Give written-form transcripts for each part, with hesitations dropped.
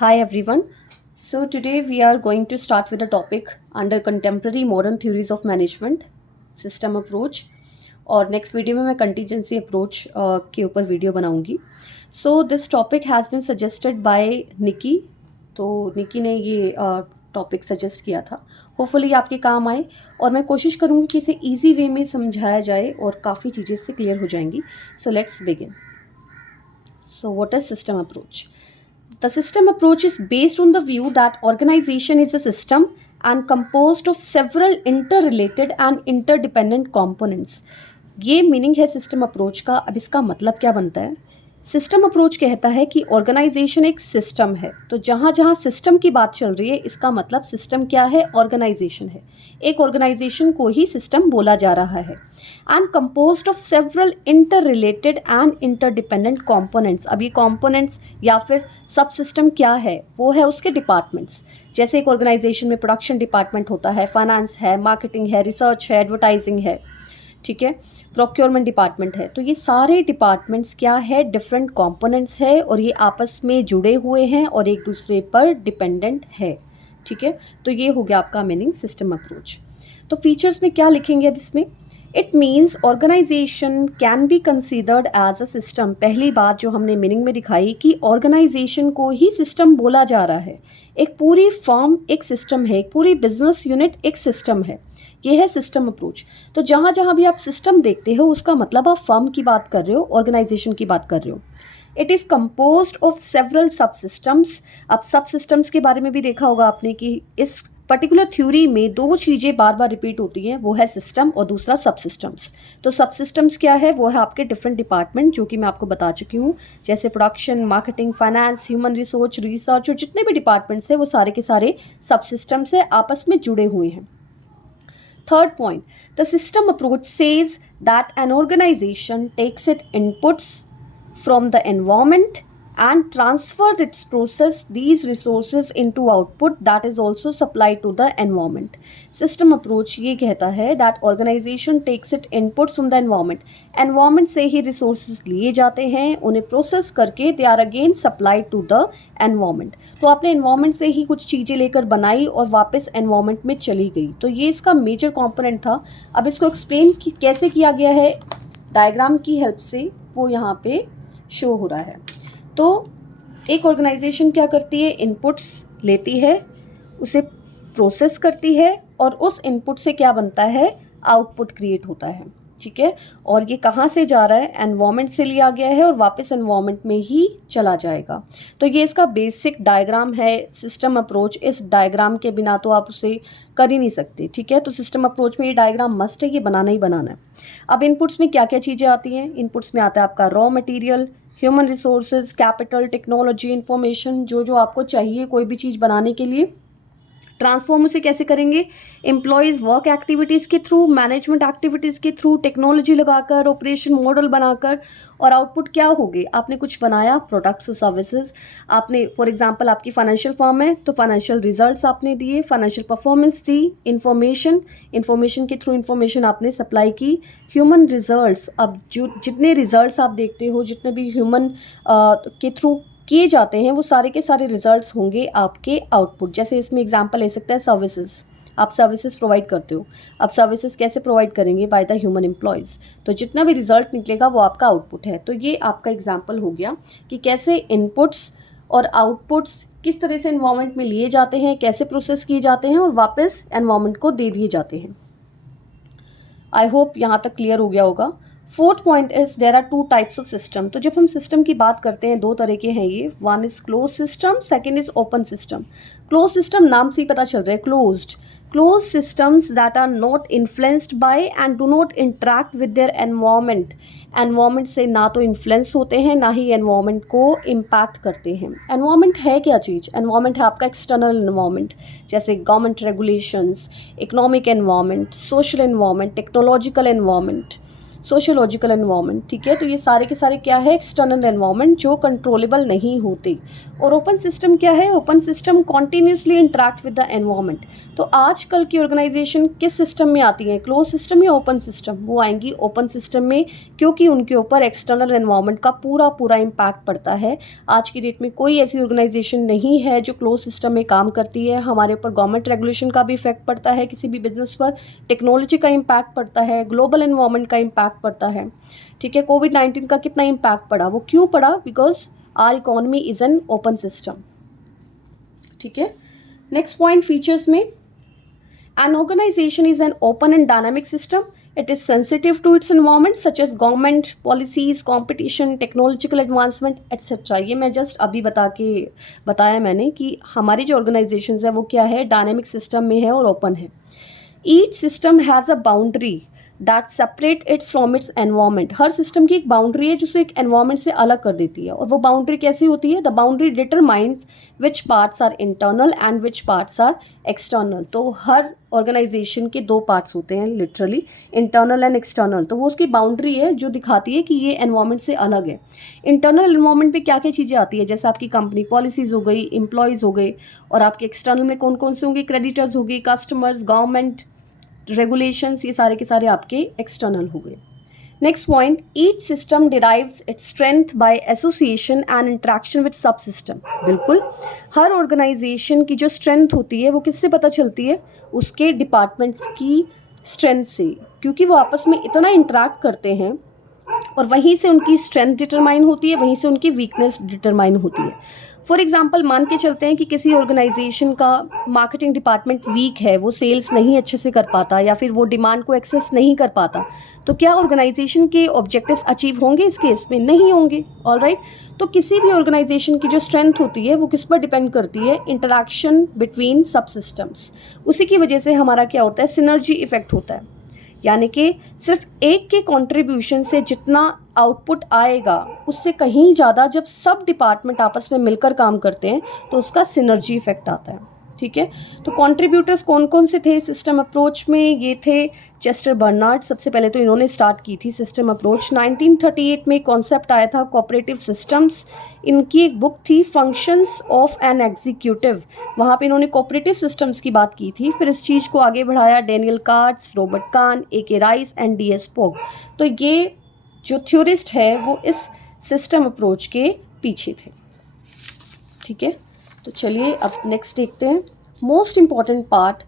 Hi everyone. So today we are going to start with a topic under contemporary modern theories of management, system approach. और next video में मैं contingency approach के ऊपर video बनाऊंगी. So this topic has been suggested by Nikki. तो निकी ने ये topic suggest किया था. होपफुली आपके काम आए और मैं कोशिश करूंगी कि इसे ईजी वे में समझाया जाए और काफ़ी चीज़ें इससे क्लियर हो जाएंगी. So let's begin. So what is system approach? The system approach is based on the view that organization is a system and composed of several interrelated and interdependent components. ये मीनिंग है system approach का. अब इसका मतलब क्या बनता है? System approach कहता है कि ऑर्गेनाइजेशन एक सिस्टम है. तो जहाँ जहाँ सिस्टम की बात चल रही है इसका मतलब सिस्टम क्या है? ऑर्गेनाइजेशन है. एक ऑर्गेनाइजेशन को ही सिस्टम बोला जा रहा है. And composed of several inter related and interdependent components. अब ये कॉम्पोनेंट्स या फिर सब सिस्टम क्या है? वो है उसके डिपार्टमेंट्स. जैसे एक ऑर्गेनाइजेशन में प्रोडक्शन डिपार्टमेंट होता है, फाइनेंस है, मार्केटिंग है, रिसर्च है, एडवर्टाइजिंग है, ठीक है, प्रोक्योरमेंट डिपार्टमेंट है. तो ये सारे डिपार्टमेंट्स क्या है? डिफरेंट कंपोनेंट्स है और ये आपस में जुड़े हुए हैं और एक दूसरे पर डिपेंडेंट है. ठीक है, तो ये हो गया आपका मीनिंग सिस्टम अप्रोच. तो फीचर्स में क्या लिखेंगे अब इसमें? It means organization can be considered as a system. पहली बात जो हमने मीनिंग में दिखाई कि ऑर्गेनाइजेशन को ही सिस्टम बोला जा रहा है. एक पूरी फर्म एक सिस्टम है, एक पूरी बिजनेस यूनिट एक सिस्टम है. ये है सिस्टम अप्रोच. तो जहाँ जहाँ भी आप सिस्टम देखते हो उसका मतलब आप फर्म की बात कर रहे हो, ऑर्गेनाइजेशन की बात कर रहे हो. It is composed of several सब सिस्टम्स. अब सब सिस्टम्स के बारे में भी देखा होगा आपने कि इस पर्टिकुलर थ्योरी में दो चीज़ें बार बार रिपीट होती हैं. वो है सिस्टम और दूसरा सब सिस्टम्स. तो सब सिस्टम्स क्या है? वो है आपके डिफरेंट डिपार्टमेंट जो कि मैं आपको बता चुकी हूँ. जैसे production, marketing, finance, human research और जितने भी डिपार्टमेंट्स हैं वो सारे के सारे सब सिस्टम्स से आपस में जुड़े हुए हैं. Third point, the system approach says that an organization takes its inputs from the environment and transfers its process these resources into output that is also supplied to the environment. System approach ये कहता है that organization takes its inputs from the environment. Environment से ही resources लिए जाते हैं, उन्हें process करके they are again supplied to the environment. तो आपने environment से ही कुछ चीज़ें लेकर बनाई और वापस environment में चली गई. तो ये इसका major component था. अब इसको explain कैसे किया गया है डायग्राम की हेल्प से, वो यहाँ पे शो हो रहा है. तो एक ऑर्गेनाइजेशन क्या करती है? इनपुट्स लेती है, उसे प्रोसेस करती है और उस इनपुट से क्या बनता है? आउटपुट क्रिएट होता है. ठीक है, और ये कहाँ से जा रहा है? एनवायरनमेंट से लिया गया है और वापस एनवायरनमेंट में ही चला जाएगा. तो ये इसका बेसिक डायग्राम है सिस्टम अप्रोच. इस डायग्राम के बिना तो आप उसे कर ही नहीं सकते. ठीक है, तो सिस्टम अप्रोच में ये डायग्राम मस्ट है, ये बनाना ही बनाना है. अब इनपुट्स में क्या क्या चीज़ें आती हैं? इनपुट्स में आता है आपका raw material, human resources, capital, technology, information, जो जो आपको चाहिए कोई भी चीज़ बनाने के लिए. ट्रांसफॉर्म उसे कैसे करेंगे? एम्प्लॉयज़ वर्क एक्टिविटीज़ के थ्रू, मैनेजमेंट एक्टिविटीज़ के थ्रू, टेक्नोलॉजी लगाकर, ऑपरेशन मॉडल बनाकर. और आउटपुट क्या होगी? आपने कुछ बनाया, प्रोडक्ट्स और सर्विसेज. आपने फॉर एग्जांपल आपकी फाइनेंशियल फर्म है तो फाइनेंशियल रिजल्ट्स आपने दिए, फाइनेंशियल परफॉर्मेंस दी, इन्फॉर्मेशन के थ्रू इन्फॉर्मेशन आपने सप्लाई की, ह्यूमन रिजल्ट्स. अब जो जितने रिजल्ट्स आप देखते हो, जितने भी ह्यूमन के थ्रू किए जाते हैं, वो सारे के सारे रिजल्ट्स होंगे आपके आउटपुट. जैसे इसमें एग्जांपल ले सकते हैं सर्विसेज. आप सर्विसेज प्रोवाइड करते हो. अब सर्विसेज कैसे प्रोवाइड करेंगे? By the human employees. तो जितना भी रिजल्ट निकलेगा वो आपका आउटपुट है. तो ये आपका एग्जांपल हो गया कि कैसे इनपुट्स और आउटपुट्स किस तरह से एनवायरनमेंट में लिए जाते हैं, कैसे प्रोसेस किए जाते हैं और वापस एनवायरनमेंट को दे दिए जाते हैं. आई होप यहाँ तक क्लियर हो गया होगा. Fourth point is there are two types of system. तो जब हम सिस्टम की बात करते हैं दो तरह के हैं ये. One is close system, second is open system. Close system नाम से ही पता चल रहा है, closed. Close systems that are not influenced by and do not interact with their environment. Environment से ना तो इन्फ्लुएंस होते हैं ना ही एनवायरनमेंट को इम्पैक्ट करते हैं. एनवायरनमेंट है क्या चीज़? एनवायरनमेंट है आपका एक्सटर्नल एनवायरनमेंट, जैसे government regulations, economic environment, social environment, technological environment. Sociological environment, ठीक है। तो ये सारे के सारे क्या है, एक्सटर्नल एनवायरनमेंट जो कंट्रोलेबल नहीं होते। और ओपन सिस्टम क्या है, open system continuously interact with the environment. तो आजकल की ऑर्गेनाइजेशन किस सिस्टम में आती है, क्लोज सिस्टम या ओपन सिस्टम? वो आएंगी ओपन सिस्टम में, क्योंकि उनके ऊपर एक्सटर्नल एनवायरनमेंट का पूरा पूरा इम्पैक्ट पड़ता है। आज की डेट में कोई ऐसी ऑर्गेनाइजेशन नहीं है जो क्लोज सिस्टम में काम करती है। हमारे ऊपर गवर्नमेंट रेगुलेशन का भी इफेक्ट पड़ता है किसी भी बिजनेस पर, टेक्नोलॉजी का इम्पैक्ट पड़ता है, ग्लोबल एनवायरनमेंट का इम्पैक्ट पड़ता है, ठीक है। कोविड-19 का कितना इम्पैक्ट पड़ा, वो क्यों पड़ा? Because our economy is an open system, ठीक है। नेक्स्ट पॉइंट फीचर्स में, an organization is an open and dynamic system. It is sensitive to its environment such as government policies, competition, technological advancement, etc. ये मैं just अभी बताया मैंने कि हमारी जो ऑर्गेनाइजेशंस है वो क्या है, डायनेमिक सिस्टम में है और ओपन है। Each system has a boundary that separate it's from its environment. Her system की एक बाउंड्री है जो उसे एक एनवायरनमेंट से अलग कर देती है। और वो बाउंड्री कैसी होती है? The boundary determines which parts are internal and which parts are external. तो हर ऑर्गेनाइजेशन के दो पार्ट्स होते हैं लिटरली, इंटरनल एंड एक्सटर्नल। तो वो उसकी बाउंड्री है जो दिखाती है कि ये एनवायरनमेंट से अलग है। इंटरनल एनवायरनमेंट पे क्या क्या चीज़ें आती है, जैसे आपकी कंपनी पॉलिसीज़ हो गई, एम्प्लॉयज़ हो गए, और आपके एक्सटर्नल में कौन कौन से होंगे, क्रेडिटर्स हो गए, कस्टमर्स, गवर्नमेंट रेगुलेशंस, ये सारे के सारे आपके एक्सटर्नल हो गए। Next point, each system derives its strength by association and interaction with sub system. बिल्कुल, हर ऑर्गेनाइजेशन की जो स्ट्रेंथ होती है वो किससे पता चलती है? उसके डिपार्टमेंट्स की स्ट्रेंथ से, क्योंकि वो आपस में इतना इंटरेक्ट करते हैं और वहीं से उनकी स्ट्रेंथ डिटरमाइन होती है, वहीं से उनकी वीकनेस डिटरमाइन होती है। फॉर एग्जाम्पल मान के चलते हैं कि किसी ऑर्गेनाइजेशन का मार्केटिंग डिपार्टमेंट वीक है, वो सेल्स नहीं अच्छे से कर पाता या फिर वो डिमांड को एक्सेस नहीं कर पाता, तो क्या ऑर्गेनाइजेशन के ऑब्जेक्टिव्स अचीव होंगे इस केस में? नहीं होंगे। ऑलराइट, तो किसी भी ऑर्गेनाइजेशन की जो स्ट्रेंथ होती है वो किस पर डिपेंड करती है? इंटरैक्शन बिटवीन सब सिस्टम्स। उसी की वजह से हमारा क्या होता है, सिनर्जी इफेक्ट होता है। यानी कि सिर्फ एक के कंट्रीब्यूशन से जितना आउटपुट आएगा उससे कहीं ज़्यादा जब सब डिपार्टमेंट आपस में मिलकर काम करते हैं तो उसका सिनर्जी इफेक्ट आता है, ठीक है। तो कंट्रीब्यूटर्स कौन कौन से थे सिस्टम अप्रोच में? ये थे चेस्टर बर्नार्ड, सबसे पहले तो इन्होंने स्टार्ट की थी सिस्टम अप्रोच। 1938 में कॉन्सेप्ट आया था कोऑपरेटिव सिस्टम्स। इनकी एक बुक थी फंक्शंस ऑफ एन एग्जीक्यूटिव, वहाँ पे इन्होंने कोऑपरेटिव सिस्टम्स की बात की थी। फिर इस चीज़ को आगे बढ़ाया Daniel Katz, Robert Kahn, A K. Rice and D S. Pugh. तो ये जो थ्योरिस्ट है वो इस सिस्टम अप्रोच के पीछे थे, ठीक है। तो चलिए अब नेक्स्ट देखते हैं, most important part,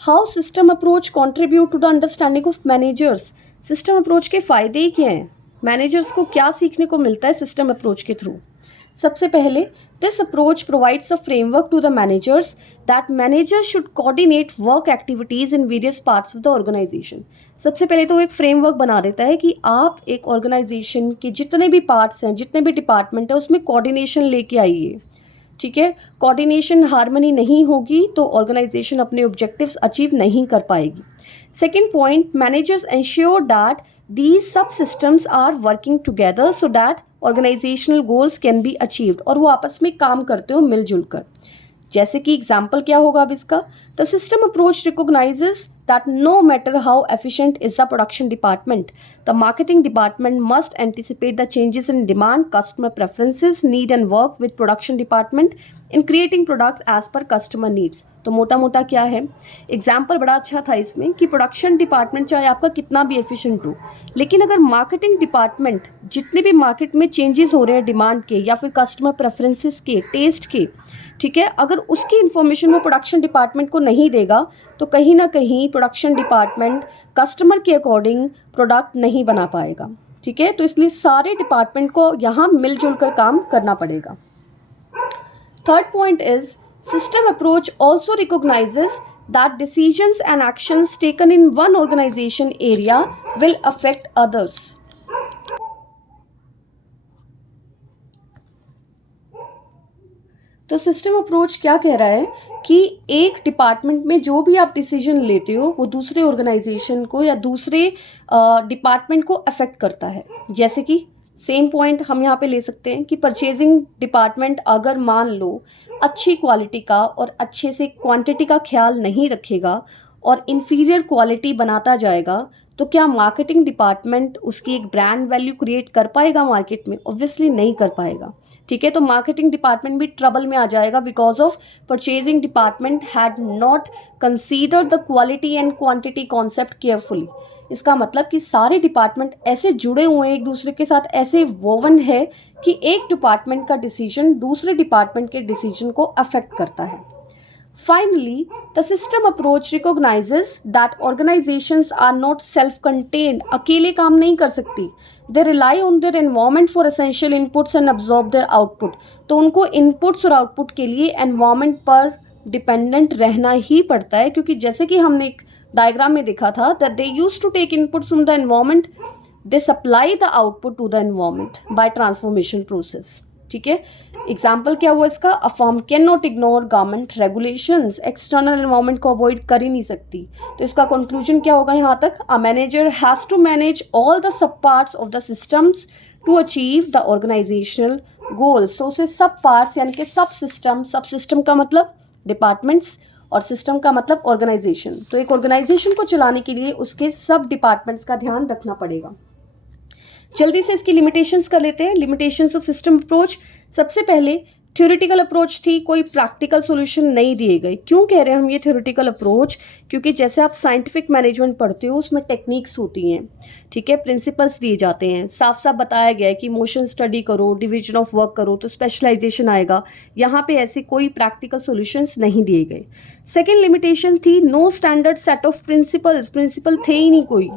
how system approach contribute to the understanding of managers. System approach के फ़ायदे ही क्या हैं, मैनेजर्स को क्या सीखने को मिलता है सिस्टम अप्रोच के थ्रू? सबसे पहले, this approach provides a framework to the managers that managers should coordinate work activities in various parts of the organization. सबसे पहले तो एक फ्रेमवर्क बना देता है कि आप एक ऑर्गेनाइजेशन के जितने भी पार्ट्स हैं, जितने भी डिपार्टमेंट है, उसमें कोऑर्डिनेशन लेके आइए, ठीक है। कोऑर्डिनेशन हार्मनी नहीं होगी तो ऑर्गेनाइजेशन अपने ऑब्जेक्टिव्स अचीव नहीं कर पाएगी। Second point, managers ensure that these subsystems are working together so that organizational goals can be achieved। और वो आपस में काम करते हो मिलजुल कर। जैसे कि एग्जाम्पल क्या होगा अब इसका, the system approach recognises that no matter how efficient is the production department, the marketing department must anticipate the changes in demand, customer preferences, need and work with production department in creating products as per customer needs। तो मोटा मोटा क्या है, example बड़ा अच्छा था इसमें कि प्रोडक्शन डिपार्टमेंट चाहे आपका कितना भी एफिशिएंट हो, लेकिन अगर मार्केटिंग डिपार्टमेंट जितने भी मार्केट में चेंजेस हो रहे हैं डिमांड के या फिर कस्टमर प्रेफरेंसेस के, टेस्ट के, ठीक है, अगर उसकी इन्फॉर्मेशन वो प्रोडक्शन डिपार्टमेंट को नहीं देगा तो कहीं ना कहीं प्रोडक्शन डिपार्टमेंट कस्टमर के अकॉर्डिंग प्रोडक्ट नहीं बना पाएगा, ठीक है। तो इसलिए सारे डिपार्टमेंट को यहाँ मिलजुल कर काम करना पड़ेगा। Third point is, system approach also recognizes that decisions and actions taken in one organization area will affect others। तो सिस्टम अप्रोच क्या कह रहा है कि एक डिपार्टमेंट में जो भी आप डिसीजन लेते हो वो दूसरे ऑर्गेनाइजेशन को या दूसरे डिपार्टमेंट को अफेक्ट करता है। जैसे कि सेम पॉइंट हम यहाँ पे ले सकते हैं कि परचेजिंग डिपार्टमेंट अगर मान लो अच्छी क्वालिटी का और अच्छे से क्वांटिटी का ख्याल नहीं रखेगा और इन्फीरियर क्वालिटी बनाता जाएगा तो क्या मार्केटिंग डिपार्टमेंट उसकी एक ब्रांड वैल्यू क्रिएट कर पाएगा मार्केट में? ऑब्वियसली नहीं कर पाएगा, ठीक है। तो मार्केटिंग डिपार्टमेंट भी ट्रबल में आ जाएगा because of purchasing department had not considered the quality and quantity concept carefully. इसका मतलब कि सारे डिपार्टमेंट ऐसे जुड़े हुए हैं एक दूसरे के साथ, ऐसे वोवन है कि एक डिपार्टमेंट का डिसीजन दूसरे डिपार्टमेंट के डिसीजन को अफेक्ट करता है। Finally, the system approach recognizes that organizations are not self-contained. अकेले काम नहीं कर सकती. They rely on their environment for essential inputs and absorb their output. तो उनको inputs और output के लिए environment पर dependent रहना ही पड़ता है, क्योंकि जैसे कि हमने एक डायग्राम में देखा था that they used to take inputs from the environment, they supply the output to the environment by transformation process. ठीक है, एग्जाम्पल क्या हुआ इसका? A firm can not ignore government regulations, external environment को अवॉइड कर ही नहीं सकती। तो इसका कंक्लूजन क्या होगा यहाँ तक? A manager has to manage all the sub parts of the systems to achieve the organizational goals. तो उसे सब पार्ट्स यानी कि सब सिस्टम का मतलब डिपार्टमेंट्स और सिस्टम का मतलब ऑर्गेनाइजेशन। तो एक ऑर्गेनाइजेशन को चलाने के लिए उसके सब डिपार्टमेंट्स का ध्यान रखना पड़ेगा। जल्दी से इसकी लिमिटेशंस कर लेते हैं। लिमिटेशंस ऑफ सिस्टम अप्रोच, सबसे पहले थ्योरेटिकल अप्रोच थी, कोई प्रैक्टिकल सॉल्यूशन नहीं दिए गए। क्यों कह रहे हैं हम ये थ्योरेटिकल अप्रोच? क्योंकि जैसे आप साइंटिफिक मैनेजमेंट पढ़ते हो उसमें टेक्निक्स होती हैं, ठीक है, प्रिंसिपल्स दिए जाते हैं, साफ साफ बताया गया है कि मोशन स्टडी करो, डिवीजन ऑफ वर्क करो तो स्पेशलाइजेशन आएगा। यहाँ पे ऐसे कोई प्रैक्टिकल सॉल्यूशंस नहीं दिए गए। सेकेंड लिमिटेशन थी no standard set of principle थे ही नहीं कोई।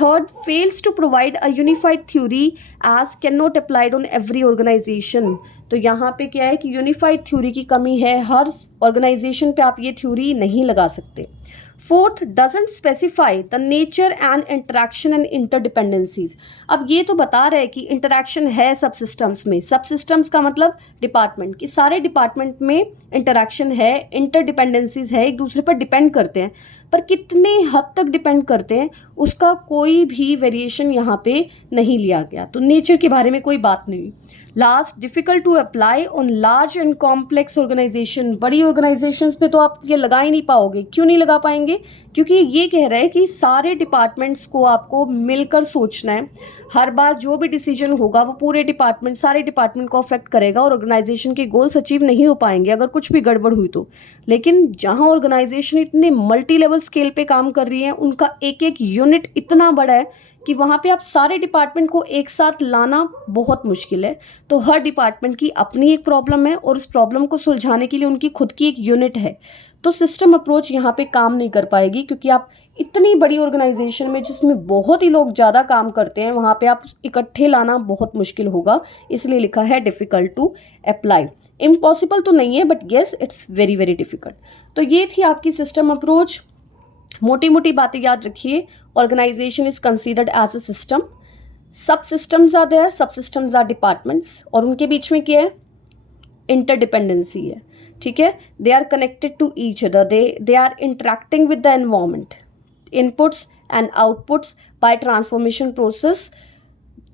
Third, fails to provide a unified theory as can not applied on every organization. तो यहाँ पे क्या है कि यूनिफाइड थ्योरी की कमी है, हर ऑर्गेनाइजेशन पे आप ये थ्योरी नहीं लगा सकते। Fourth, doesn't specify the nature and interaction and interdependencies. अब ये तो बता रहे हैं कि इंटरेक्शन है सब सिस्टम्स में, सब सिस्टम्स का मतलब डिपार्टमेंट, कि सारे डिपार्टमेंट में इंटरेक्शन है, इंटरडिपेंडेंसीज है, एक दूसरे पर डिपेंड करते हैं, पर कितने हद तक डिपेंड करते हैं उसका कोई भी वेरिएशन यहाँ पे नहीं लिया गया। तो नेचर के बारे में कोई बात नहीं। Last, difficult to apply on large and complex organization. बड़ी ऑर्गेनाइजेशंस पे तो आप ये लगा ही नहीं पाओगे। क्यों नहीं लगा पाएंगे? क्योंकि ये कह रहा है कि सारे डिपार्टमेंट्स को आपको मिलकर सोचना है। हर बार जो भी डिसीजन होगा वो पूरे डिपार्टमेंट, सारे डिपार्टमेंट को अफेक्ट करेगा और ऑर्गेनाइजेशन के गोल्स अचीव नहीं हो पाएंगे अगर कुछ भी गड़बड़ हुई तो। लेकिन जहाँ ऑर्गेनाइजेशन इतने मल्टी लेवल स्केल पे काम कर रही है, उनका एक एक यूनिट इतना बड़ा है कि वहाँ पे आप सारे डिपार्टमेंट को एक साथ लाना बहुत मुश्किल है। तो हर डिपार्टमेंट की अपनी एक प्रॉब्लम है और उस प्रॉब्लम को सुलझाने के लिए उनकी खुद की एक यूनिट है। तो सिस्टम अप्रोच यहाँ पे काम नहीं कर पाएगी, क्योंकि आप इतनी बड़ी ऑर्गेनाइजेशन में जिसमें बहुत ही लोग ज़्यादा काम करते हैं वहाँ पे आप इकट्ठे लाना बहुत मुश्किल होगा। इसलिए लिखा है डिफ़िकल्ट टू अप्लाई। इम्पॉसिबल तो नहीं है, but yes it's very very difficult. तो ये थी आपकी सिस्टम अप्रोच। मोटी मोटी बातें याद रखिए। Organization is considered as a system, sub systems are there, sub systems are departments, और उनके बीच में क्या है? इंटरडिपेंडेंसी है, ठीक है। They are connected to each other, they are interacting with the environment, inputs and outputs by transformation process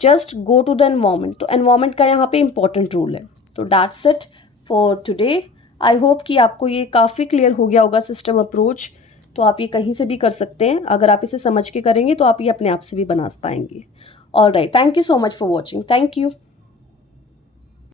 just go to the environment. तो environment का यहाँ पे इंपॉर्टेंट रोल है। तो that's it for today. I hope कि आपको ये काफ़ी क्लियर हो गया होगा सिस्टम अप्रोच। तो आप ये कहीं से भी कर सकते हैं, अगर आप इसे समझ के करेंगे तो आप ये अपने आप से भी बना पाएंगे। All right, thank you so much for watching. Thank you.